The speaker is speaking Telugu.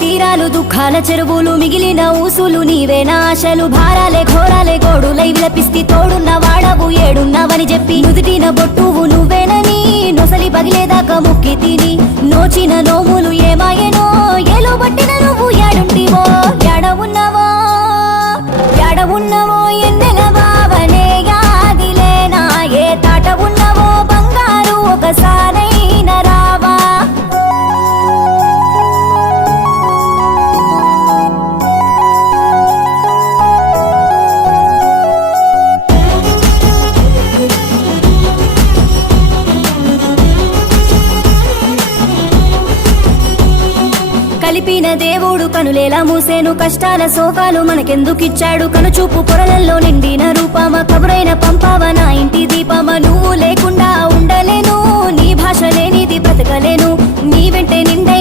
తీరాలు దుఃఖాల చెరువులు మిగిలిన ఊసులు నీవేనా ఆశలు భారాలే ఘోరాలే గోడులై విలపిస్తి తోడున్న వాడవు ఏడున్నావని చెప్పి నుదుటిన బొట్టువు నువ్వేనని నొసలి పగిలేదాకా ముక్కి తిని నోచిన నోములు ఏమాయనో ఏలో బట్టిన నువ్వు ఏడుంటివో ఎడవున్నవో ఎన్నెల బావనే యాదిలేనా ఏ తాట ఉన్నవో బంగారు ఒకసారైన రావా కలిపిన దేవుడు కనులేలా మూసేను కష్టాల శోకాలు మనకెందుకిచ్చాడు కనుచూపు పొరలల్లో నిండిన రూపమ కబురైన పంపావ నా ఇంటి దీపమ నువ్వు లేకుండా ఉండలేను నీ భాష లేనిది బ్రతకలేను నీ వెంటే నిండై